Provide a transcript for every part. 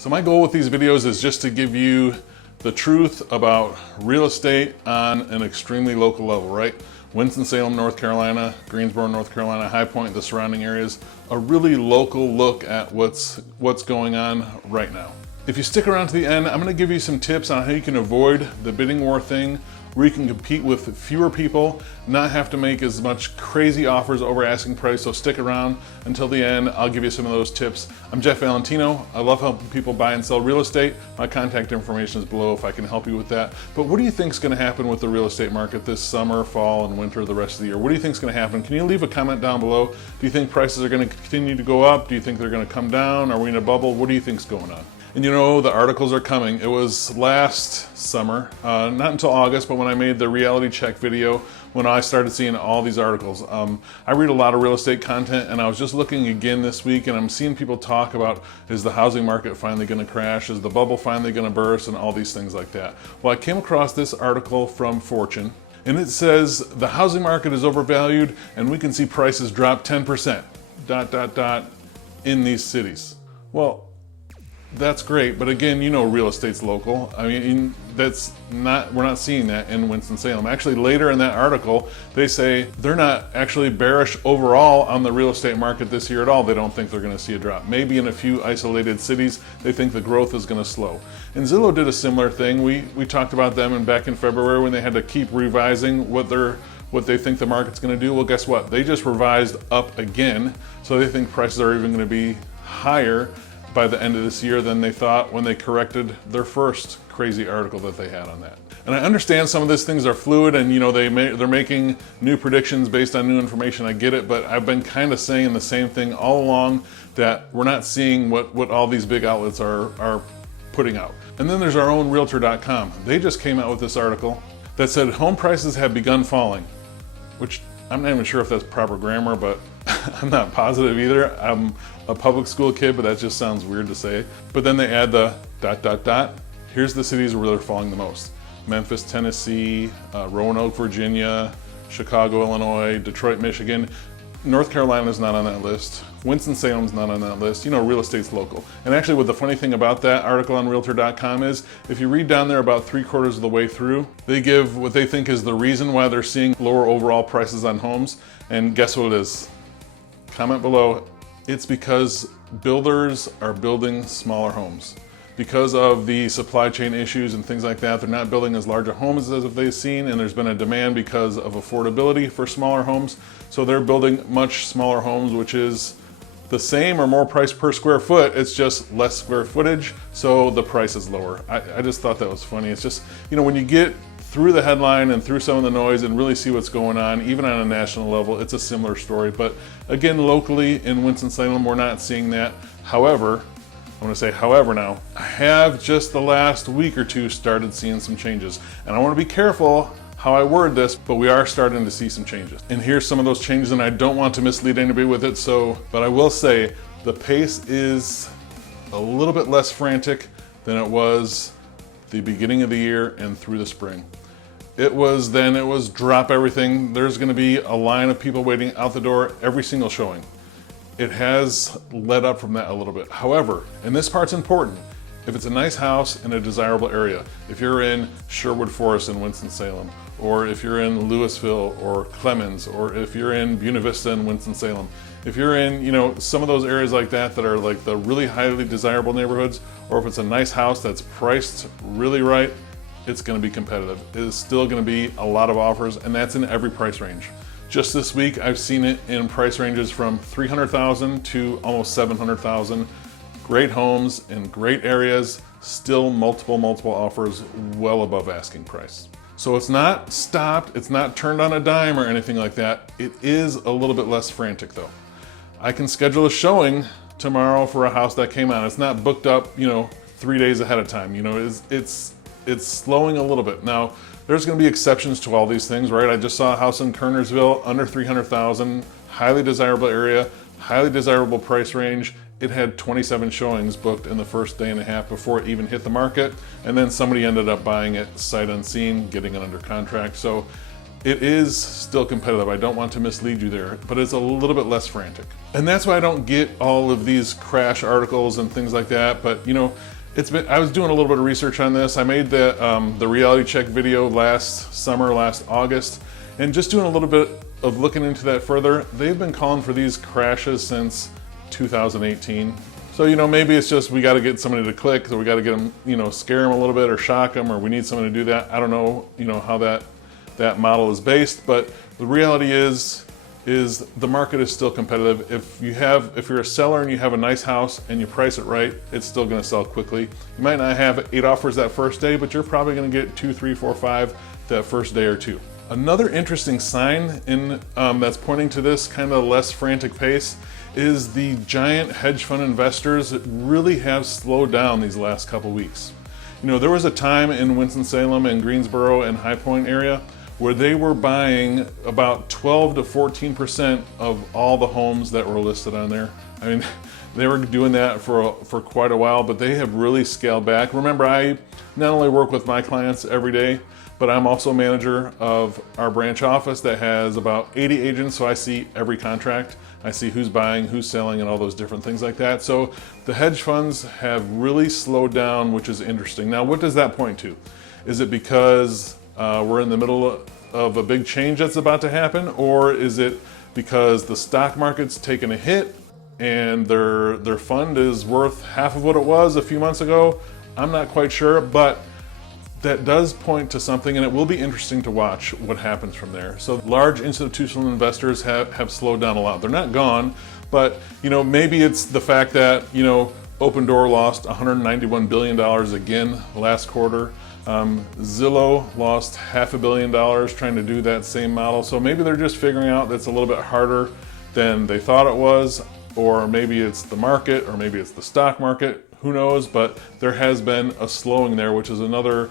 So my goal with these videos is just to give you the truth about real estate on an extremely local level, right? Winston-Salem, North Carolina, Greensboro, North Carolina, High Point, the surrounding areas, a really local look at what's going on right now. If you stick around to the end, I'm gonna give you some tips on how you can avoid the bidding war thing, where you can compete with fewer people, not have to make as much crazy offers over asking price, so stick around until the end. I'll give you some of those tips. I'm Jeff Valentino. I love helping people buy and sell real estate. My contact information is below if I can help you with that. But what do you think is gonna happen with the real estate market this summer, fall, and winter, the rest of the year? What do you think is gonna happen? Can you leave a comment down below? Do you think prices are gonna continue to go up? Do you think they're gonna come down? Are we in a bubble? What do you think is going on? And you know, the articles are coming. It was last summer, not until August, but when I made the reality check video, when I started seeing all these articles. I read a lot of real estate content, and I was just looking again this week, and I'm seeing people talk about, is the housing market finally gonna crash? Is the bubble finally gonna burst? And all these things like that. Well, I came across this article from Fortune, and it says, the housing market is overvalued, and we can see prices drop 10%, ... in these cities. Well, that's great, but again, you know, real estate's local. I mean, we're not seeing that in Winston-Salem. Actually, later in that article, they say they're not actually bearish overall on the real estate market this year at all. They don't think they're gonna see a drop. Maybe in a few isolated cities, they think the growth is gonna slow. And Zillow did a similar thing. We talked about them back in February when they had to keep revising what they think the market's gonna do. Well, guess what? They just revised up again, so they think prices are even gonna be higher by the end of this year than they thought when they corrected their first crazy article that they had on that. And I understand some of these things are fluid, and you know, they're making new predictions based on new information. I get it, but I've been kind of saying the same thing all along, that we're not seeing what all these big outlets are putting out. And then there's our own Realtor.com. They just came out with this article that said home prices have begun falling, which I'm not even sure if that's proper grammar, but I'm not positive either. I'm a public school kid, but that just sounds weird to say. But then they add the ... Here's the cities where they're falling the most. Memphis, Tennessee, Roanoke, Virginia, Chicago, Illinois, Detroit, Michigan. North Carolina's not on that list. Winston-Salem's not on that list. You know, real estate's local. And actually, what the funny thing about that article on Realtor.com is, if you read down there about 3/4 of the way through, they give what they think is the reason why they're seeing lower overall prices on homes. And guess what it is? Comment below. It's because builders are building smaller homes. Because of the supply chain issues and things like that, they're not building as large a homes as they've seen, and there's been a demand because of affordability for smaller homes. So they're building much smaller homes, which is the same or more price per square foot. It's just less square footage, so the price is lower. I just thought that was funny. It's just, you know, when you get through the headline and through some of the noise and really see what's going on, even on a national level, it's a similar story. But again, locally in Winston-Salem, we're not seeing that. However, I'm gonna say however now, I have just the last week or two started seeing some changes. And I wanna be careful how I word this, but we are starting to see some changes. And here's some of those changes, and I don't want to mislead anybody with it, but I will say the pace is a little bit less frantic than it was the beginning of the year and through the spring. It was drop everything. There's gonna be a line of people waiting out the door every single showing. It has let up from that a little bit. However, and this part's important, if it's a nice house in a desirable area, if you're in Sherwood Forest in Winston-Salem, or if you're in Louisville or Clemens, or if you're in Buena Vista in Winston-Salem, if you're in, you know, some of those areas like that that are like the really highly desirable neighborhoods, or if it's a nice house that's priced really right, it's gonna be competitive. It is still gonna be a lot of offers, and that's in every price range. Just this week, I've seen it in price ranges from $300,000 to almost $700,000. Great homes in great areas, still multiple offers well above asking price. So it's not stopped, it's not turned on a dime or anything like that. It is a little bit less frantic though. I can schedule a showing tomorrow for a house that came on. It's not booked up, you know, 3 days ahead of time. You know, it's slowing a little bit. Now, there's gonna be exceptions to all these things, right? I just saw a house in Kernersville, under 300,000, highly desirable area, highly desirable price range. It had 27 showings booked in the first day and a half before it even hit the market. And then somebody ended up buying it sight unseen, getting it under contract. So it is still competitive. I don't want to mislead you there, but it's a little bit less frantic. And that's why I don't get all of these crash articles and things like that. But you know, I was doing a little bit of research on this. I made the reality check video last summer, last August, and just doing a little bit of looking into that further. They've been calling for these crashes since 2018. So, you know, maybe it's just we got to get somebody to click, or we got to get them, you know, scare them a little bit or shock them, or we need someone to do that. I don't know, you know, how that model is based, but the reality is the market is still competitive. If you're a seller and you have a nice house and you price it right, it's still going to sell quickly. You might not have 8 offers that first day, but you're probably going to get 2, 3, 4, 5 that first day or two. Another interesting sign that's pointing to this kind of less frantic pace is the giant hedge fund investors that really have slowed down these last couple weeks. You know, there was a time in Winston-Salem and Greensboro and High Point area where they were buying about 12 to 14% of all the homes that were listed on there. I mean, they were doing that for quite a while, but they have really scaled back. Remember, I not only work with my clients every day, but I'm also manager of our branch office that has about 80 agents, so I see every contract. I see who's buying, who's selling, and all those different things like that. So the hedge funds have really slowed down, which is interesting. Now, what does that point to? Is it because we're in the middle of a big change that's about to happen, or is it because the stock market's taken a hit and their fund is worth half of what it was a few months ago? I'm not quite sure, but that does point to something, and it will be interesting to watch what happens from there. So large institutional investors have slowed down a lot. They're not gone, but you know, maybe it's the fact that, you know, Open Door lost $191 billion again last quarter. Zillow lost $500 million trying to do that same model. So maybe they're just figuring out that's a little bit harder than they thought it was, or maybe it's the market, or maybe it's the stock market. Who knows? But there has been a slowing there, which is another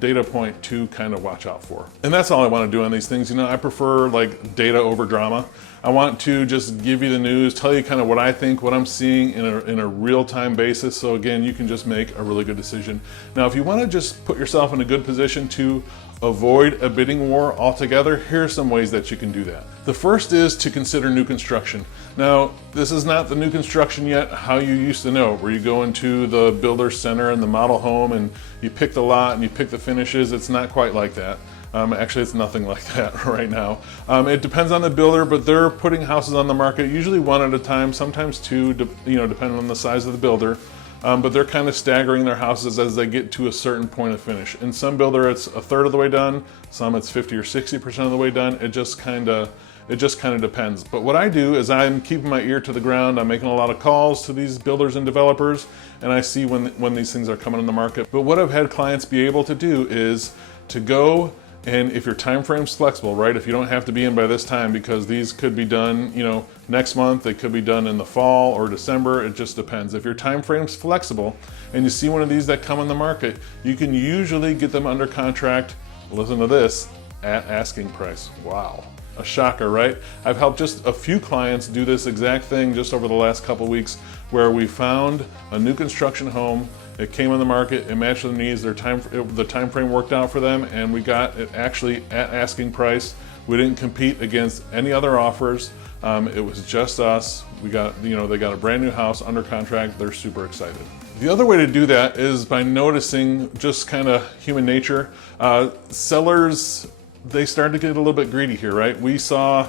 data point to kind of watch out for. And that's all I want to do on these things. You know, I prefer like data over drama. I want to just give you the news, tell you kind of what I think, what I'm seeing in a real-time basis. So again, you can just make a really good decision. Now, if you want to just put yourself in a good position to avoid a bidding war altogether, here are some ways that you can do that. The first is to consider new construction. Now, this is not the new construction yet how you used to know, where you go into the builder center and the model home and you pick the lot and you pick the finishes. It's not quite like that. Actually, it's nothing like that right now. It depends on the builder, but they're putting houses on the market, usually one at a time, sometimes two, depending on the size of the builder. But they're kind of staggering their houses as they get to a certain point of finish. In some builder, it's a third of the way done. Some it's 50 or 60% of the way done. It just kind of depends. But what I do is I'm keeping my ear to the ground. I'm making a lot of calls to these builders and developers, and I see when these things are coming on the market. But what I've had clients be able to do is to go, and if your time frame's flexible, right? If you don't have to be in by this time, because these could be done, you know, next month, they could be done in the fall or December, it just depends. If your time frame's flexible and you see one of these that come on the market, you can usually get them under contract, listen to this, at asking price. Wow, a shocker, right? I've helped just a few clients do this exact thing just over the last couple weeks, where we found a new construction home. It came on the market, it matched their needs, the time frame worked out for them, and we got it actually at asking price. We didn't compete against any other offers. It was just us. We got, you know, they got a brand new house under contract. They're super excited. The other way to do that is by noticing just kind of human nature. Sellers, they started to get a little bit greedy here, right? We saw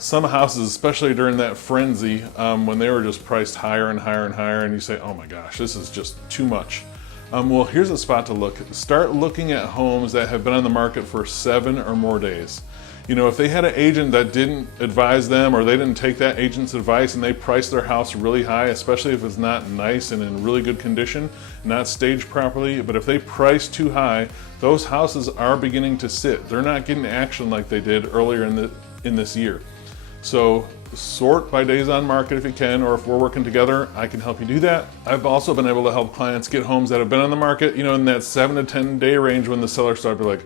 some houses, especially during that frenzy, when they were just priced higher and higher and higher, and you say, oh my gosh, this is just too much. Well, here's a spot to look. Start looking at homes that have been on the market for 7 or more days. You know, if they had an agent that didn't advise them, or they didn't take that agent's advice and they priced their house really high, especially if it's not nice and in really good condition, not staged properly, but if they price too high, those houses are beginning to sit. They're not getting action like they did earlier in this year. So sort by days on market if you can, or if we're working together, I can help you do that. I've also been able to help clients get homes that have been on the market, you know, in that 7 to 10 day range, when the seller started like,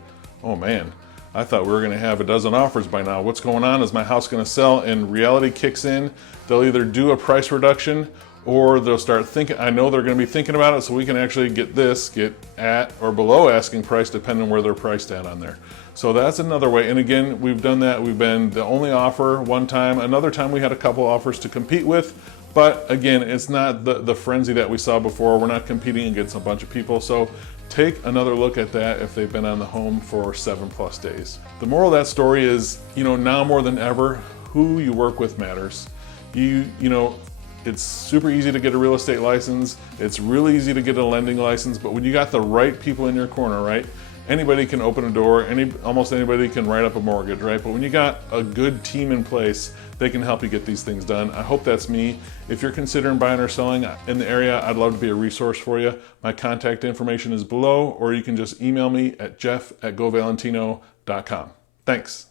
oh man, I thought we were gonna have a dozen offers by now. What's going on? Is my house gonna sell? And reality kicks in. They'll either do a price reduction, or they'll start thinking, I know they're going to be thinking about it, so we can actually get at or below asking price depending on where they're priced at on there. So that's another way. And again, we've done that. We've been the only offer one time. Another time we had a couple offers to compete with. But again, it's not the frenzy that we saw before. We're not competing against a bunch of people. So take another look at that if they've been on the home for 7+ days. The moral of that story is, now more than ever, who you work with matters. It's super easy to get a real estate license. It's really easy to get a lending license, but when you got the right people in your corner, right? Anybody can open a door, almost anybody can write up a mortgage, right? But when you got a good team in place, they can help you get these things done. I hope that's me. If you're considering buying or selling in the area, I'd love to be a resource for you. My contact information is below, or you can just email me at jeff@govalentino.com. Thanks.